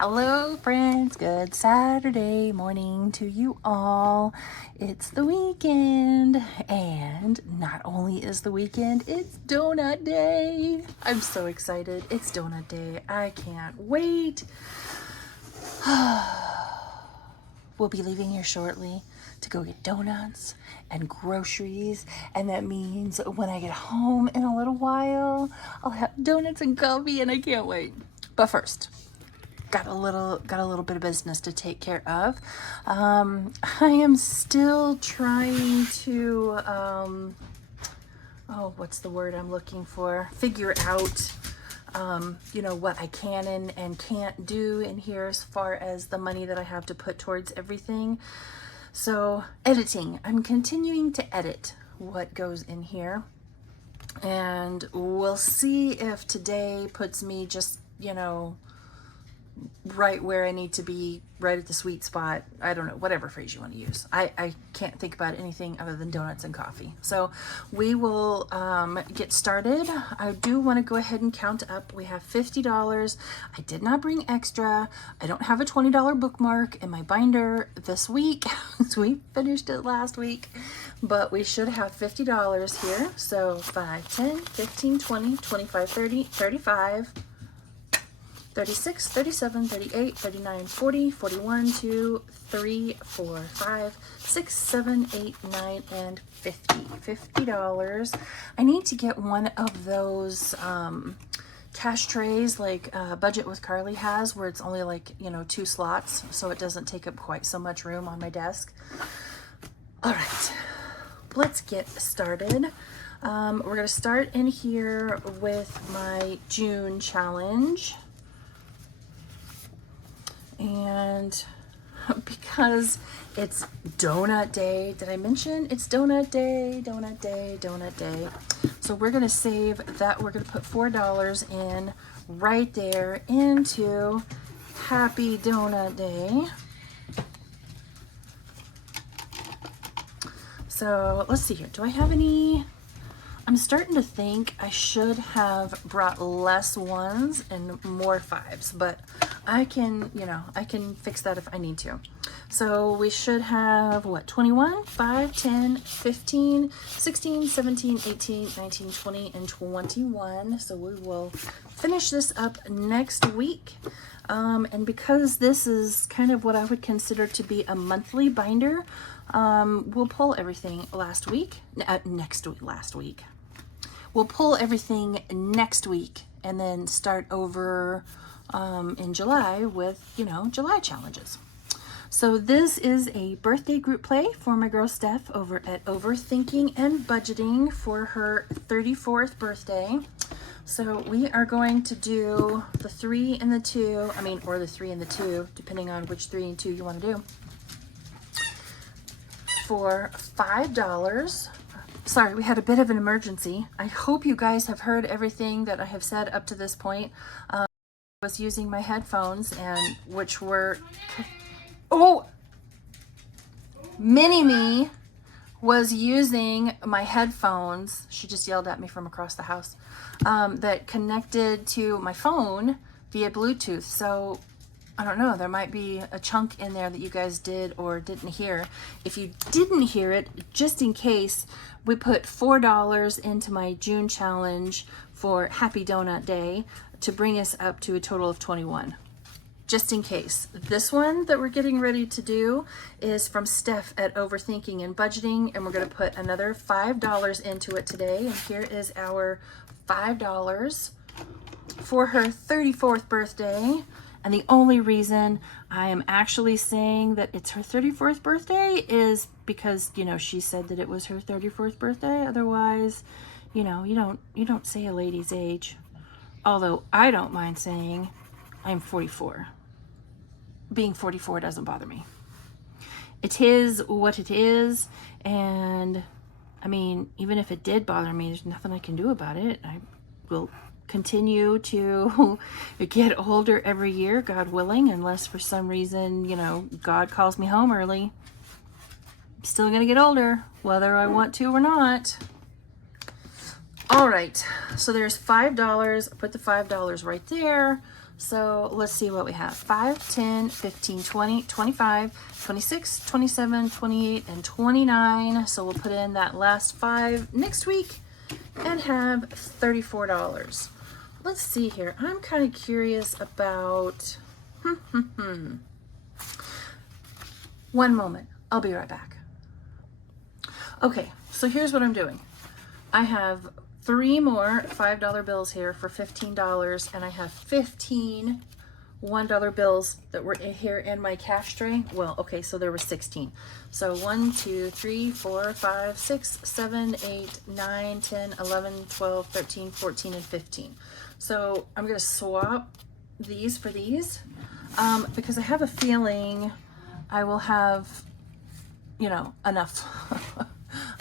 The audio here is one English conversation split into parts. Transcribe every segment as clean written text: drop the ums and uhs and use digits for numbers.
Hello, friends. Good Saturday morning to you all. It's the weekend, and not only is the weekend, it's donut day. I'm so excited. It's donut day. I can't wait. We'll be leaving here shortly to go get donuts and groceries, and that means when I get home in a little while, I'll have donuts and coffee, and I can't wait. But first, got a little bit of business to take care of. I am still trying to what's the word I'm looking for? Figure out what I can and can't do in here as far as the money that I have to put towards everything. So editing, I'm continuing to edit what goes in here, and we'll see if today puts me just right where I need to be, right at the sweet spot. I don't know, whatever phrase you want to use. I can't think about anything other than donuts and coffee. So we will get started. I do want to go ahead and count up. We have $50. I did not bring extra. I don't have a $20 bookmark in my binder this week. So we finished it last week, but we should have $50 here. So 5, 10, 15, 20, 25, 30, 35, 36, 37, 38, 39, 40, 41, 2, 3, 4, 5, 6, 7, 8, 9, and 50. $50. I need to get one of those cash trays like Budget with Carly has, where it's only like, 2 slots, so it doesn't take up quite so much room on my desk. All right, let's get started. We're going to start in here with my June challenge. And because it's donut day, did I mention it's donut day, donut day, donut day? So we're going to save that. We're going to put $4 in right there into Happy Donut Day. So let's see here. Do I have any? I'm starting to think I should have brought less ones and more 5s, but I can fix that if I need to. So we should have, 21, 5, 10, 15, 16, 17, 18, 19, 20, and 21. So we will finish this up next week. And because this is kind of what I would consider to be a monthly binder, we'll pull everything last week. We'll pull everything next week and then start over in July with, July challenges. So this is a birthday group play for my girl Steph over at Overthinking and Budgeting for her 34th birthday. So we are going to do the 3 and the 2, or the 3 and the 2, depending on which 3 and 2 you want to do, for $5. Sorry, we had a bit of an emergency. I hope you guys have heard everything that I have said up to this point. I was using my headphones, and which were, Mini-Me was using my headphones. She just yelled at me from across the house, that connected to my phone via Bluetooth. So I don't know, there might be a chunk in there that you guys did or didn't hear. If you didn't hear it, just in case, we put $4 into my June challenge for Happy Donut Day to bring us up to a total of 21. Just in case. This one that we're getting ready to do is from Steph at Overthinking and Budgeting, and we're going to put another $5 into it today. And here is our $5 for her 34th birthday. And the only reason I am actually saying that it's her 34th birthday is because, she said that it was her 34th birthday. Otherwise, you don't say a lady's age. Although I don't mind saying I'm 44. Being 44 doesn't bother me. It is what it is. And even if it did bother me, there's nothing I can do about it. I will continue to get older every year, God willing, unless for some reason, God calls me home early. I'm still gonna get older, whether I want to or not. All right, so there's $5. I put the $5 right there. So let's see what we have. 5, 10, 15, 20, 25, 26, 27, 28, and 29. So we'll put in that last 5 next week and have $34. Let's see here. I'm kind of curious about, one moment. I'll be right back. Okay, so here's what I'm doing. I have 3 more $5 bills here for $15, and I have 15 $1 bills that were here in my cash tray. Well, okay, so there were 16. So 1, 2, 3, 4, 5, 6, 7, 8, 9, 10, 11, 12, 13, 14, and 15. So I'm gonna swap these for these because I have a feeling I will have, you know, enough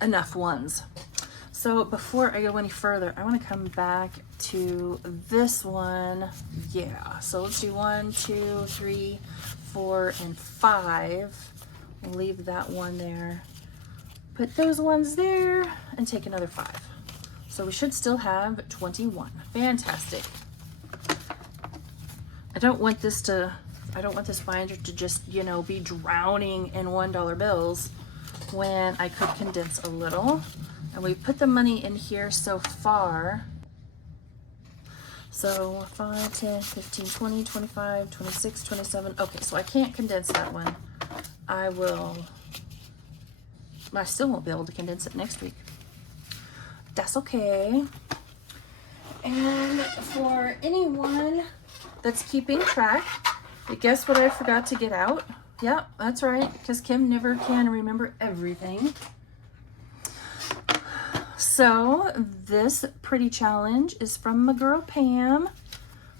enough ones. So before I go any further, I want to come back to this one. Yeah, so let's do 1, 2, 3, 4, and 5. We'll leave that one there. Put those ones there and take another 5. So we should still have 21. Fantastic. I don't want this binder to just, you know, be drowning in $1 bills when I could condense a little. And we put the money in here so far. So 5, 10, 15, 20, 25, 26, 27. Okay, so I can't condense that one. I still won't be able to condense it next week. That's okay. And for anyone that's keeping track, guess what I forgot to get out? Yep, that's right, because Kim never can remember everything. So this pretty challenge is from my girl Pam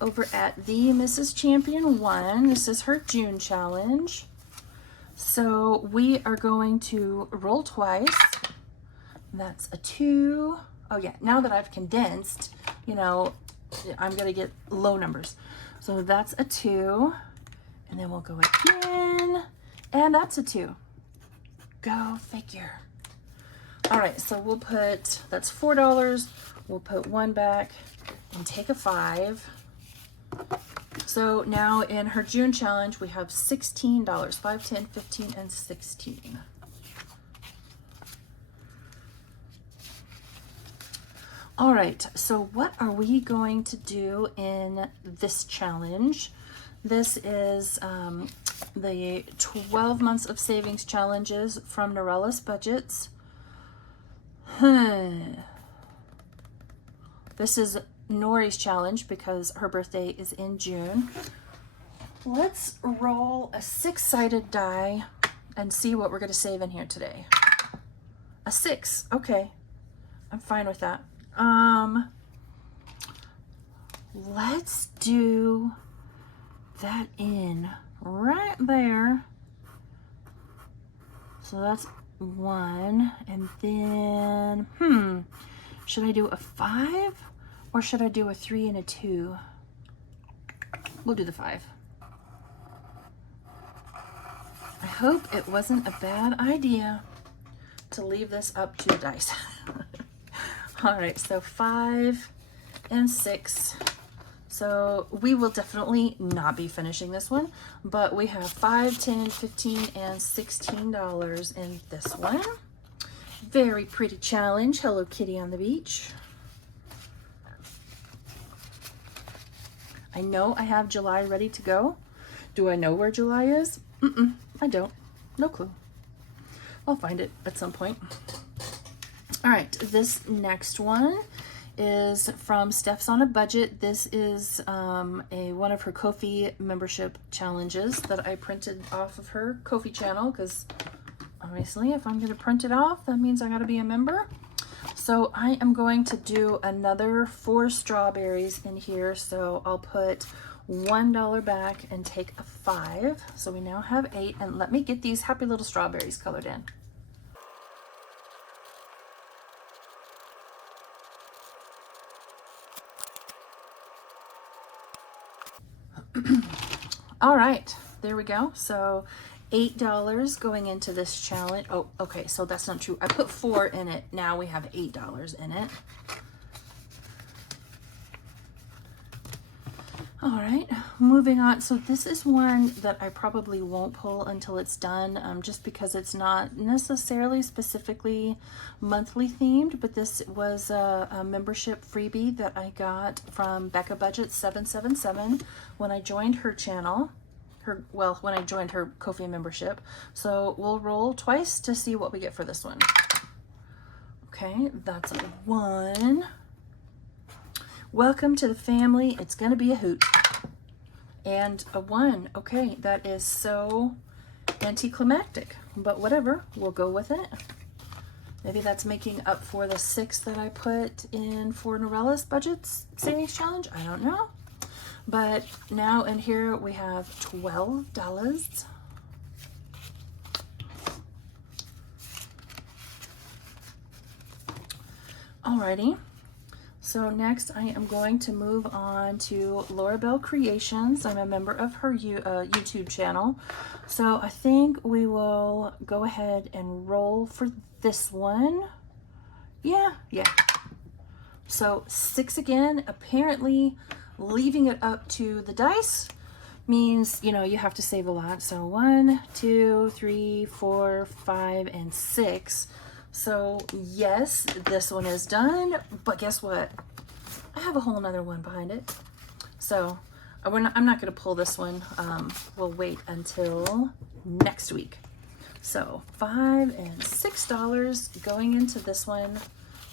over at the Mrs. Champion 1. This is her June challenge. So we are going to roll twice. That's a 2. Oh yeah, now that I've condensed, you know, I'm gonna get low numbers. So that's a 2, and then we'll go again, and that's a 2. Go figure. All right, so we'll put, that's $4. We'll put 1 back and take a 5. So now in her June challenge, we have $16, 5, 10, 15, and 16. All right, so what are we going to do in this challenge? This is the 12 months of savings challenges from Norellis Budgets. This is Nori's challenge because her birthday is in June. Let's roll a 6-sided die and see what we're going to save in here today. A 6. Okay, I'm fine with that. Let's do that in right there. So that's 1, and then should I do a 5 or should I do a 3 and a 2? We'll do the 5. I hope it wasn't a bad idea to leave this up to the dice. All right, so 5 and 6. So we will definitely not be finishing this one, but we have 5, 10, 15, and $16 in this one. Very pretty challenge. Hello Kitty on the beach. I know I have July ready to go. Do I know where July is? I don't. No clue. I'll find it at some point. All right, this next one is from Steph's on a Budget. This is one of her Ko-fi membership challenges that I printed off of her Ko-fi channel, because obviously if I'm going to print it off, that means I got to be a member. So I am going to do another 4 strawberries in here. So I'll put $1 back and take a 5. So we now have 8, and let me get these happy little strawberries colored in. All right, there we go. So $8 going into this challenge. Oh, okay, so that's not true. I put 4 in it. Now we have $8 in it. All right, moving on. So this is one that I probably won't pull until it's done, just because it's not necessarily specifically monthly themed, but this was a membership freebie that I got from Becca Budget 777 when I joined her channel. When I joined her Ko-fi membership. So we'll roll twice to see what we get for this one. Okay, that's a 1. Welcome to the family. It's gonna be a hoot. And a 1. Okay, that is so anticlimactic, but whatever, we'll go with it. Maybe that's making up for the 6 that I put in for Norella's budgets savings challenge. I don't know. But now in here we have $12. Alrighty. So next I am going to move on to Laura Bell Creations. I'm a member of her YouTube channel. So I think we will go ahead and roll for this one. Yeah. So 6 again. Apparently leaving it up to the dice means, you know, you have to save a lot. So 1, 2, 3, 4, 5, and 6. So yes, this one is done, but guess what? I have a whole nother one behind it. So I'm not going to pull this one. We'll wait until next week. So $5 and $6 going into this one.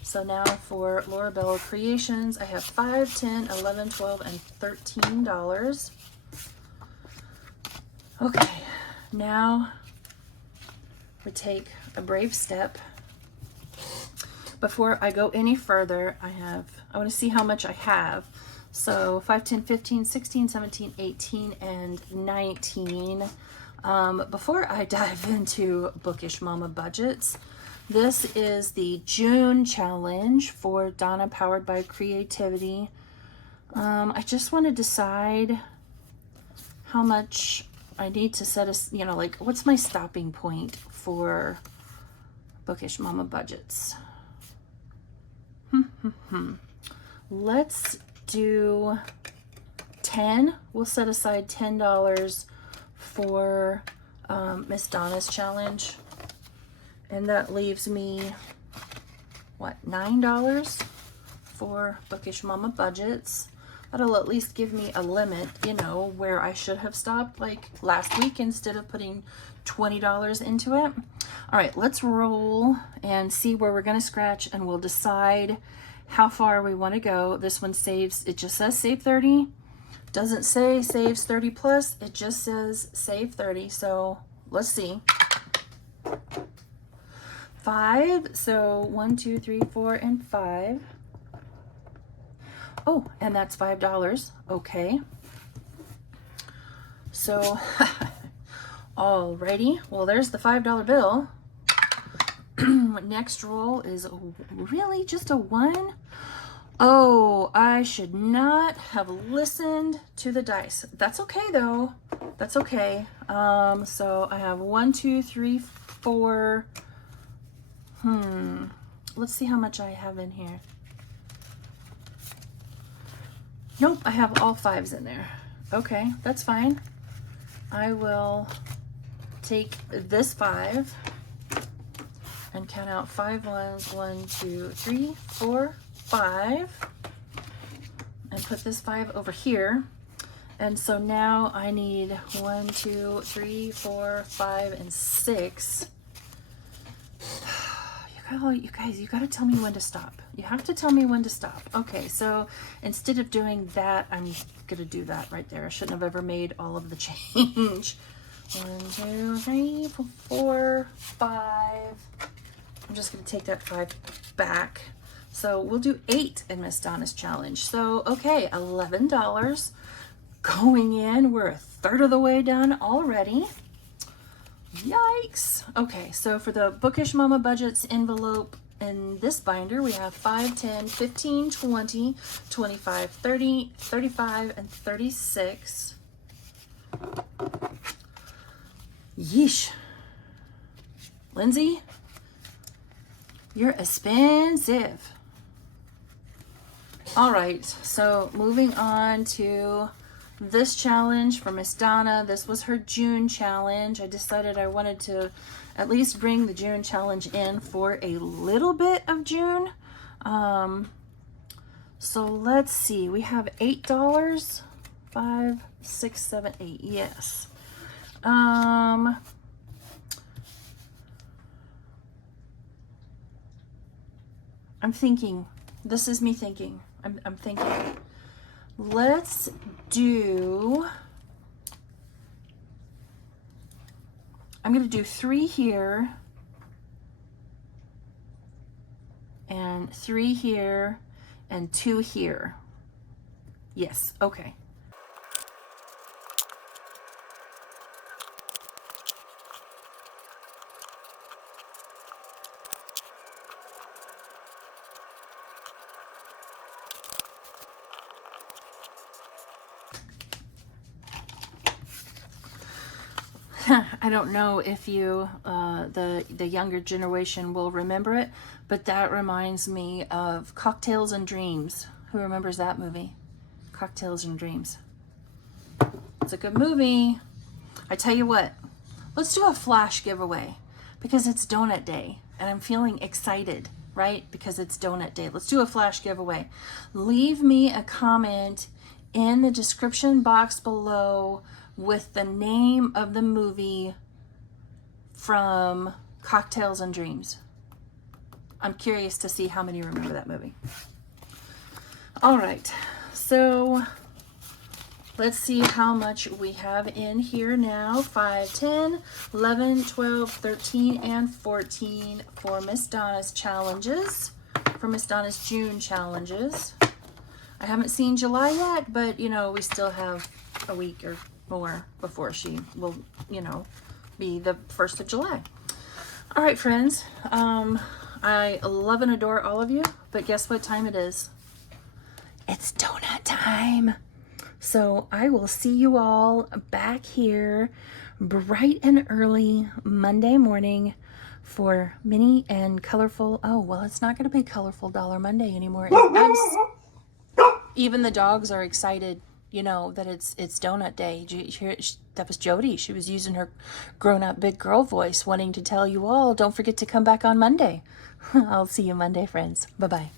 So now for Laura Bell Creations, I have $5, $10, $11, $12, and $13. Okay, now we take a brave step. Before I go any further, I want to see how much I have. So 5, 10, 15, 16, 17, 18, and 19. Before I dive into Bookish Mama budgets, this is the June challenge for Donna Powered by Creativity. I just want to decide how much I need to set like what's my stopping point for Bookish Mama budgets. Let's do 10. We'll set aside $10 for Miss Donna's challenge. And that leaves me, what, $9 for Bookish Mama budgets. That'll at least give me a limit, you know, where I should have stopped like last week instead of putting $20 into it. All right, let's roll and see where we're going to scratch, and we'll decide how far we want to go. This one saves, it just says save 30. Doesn't say saves 30 plus, it just says save 30. So let's see. 5, so 1, 2, 3, 4, and 5. Oh, and that's $5. Okay. So, alrighty. Well, there's the $5 bill. Next roll is really just a 1. Oh, I should not have listened to the dice. That's okay though. That's okay. So I have 1, 2, 3, 4. Let's see how much I have in here. Nope, I have all 5s in there. Okay, that's fine. I will take this 5 and count out 5 ones. 1, 2, 3, 4, 5. And put this 5 over here. And so now I need 1, 2, 3, 4, 5, and 6. You guys, you gotta tell me when to stop. You have to tell me when to stop. Okay, so instead of doing that, I'm gonna do that right there. I shouldn't have ever made all of the change. 1, 2, 3, 4, 5. I'm just gonna take that 5 back. So we'll do 8 in Miss Donna's challenge. So, okay, $11 going in. We're a third of the way done already. Yikes. Okay, so for the Bookish Mama budgets envelope in this binder, we have 5, 10, 15, 20, 25, 30, 35, and 36. Yeesh. Lindsay, you're expensive. All right, so moving on to this challenge for Miss Donna. This was her June challenge. I decided I wanted to at least bring the June challenge in for a little bit of June. So let's see, we have $8, 5, 6, 7, 8, yes. I'm thinking, this is me thinking, I'm thinking, let's do, I'm going to do 3 here and 3 here and 2 here. Yes, okay. I don't know if you, the younger generation will remember it, but that reminds me of Cocktails and Dreams. Who remembers that movie? Cocktails and Dreams. It's a good movie. I tell you what, let's do a flash giveaway because it's donut day and I'm feeling excited, right? Because it's donut day. Let's do a flash giveaway. Leave me a comment in the description box below with the name of the movie from Cocktails and Dreams. I'm curious to see how many remember that movie. All right, so let's see how much we have in here now. 5, 10, 11, 12, 13, and 14 for Miss Donna's challenges, for Miss Donna's June challenges. I haven't seen July yet, but you know, we still have a week or more before she will, you know, be the 1st of July. All right, friends, I love and adore all of you, but guess what time it is? It's donut time. So I will see you all back here bright and early Monday morning for mini and colorful. Oh, well, it's not going to be Colorful Dollar Monday anymore. Even the dogs are excited, you know, that it's donut day. That was Jody. She was using her grown-up big girl voice wanting to tell you all, don't forget to come back on Monday. I'll see you Monday, friends. Bye-bye.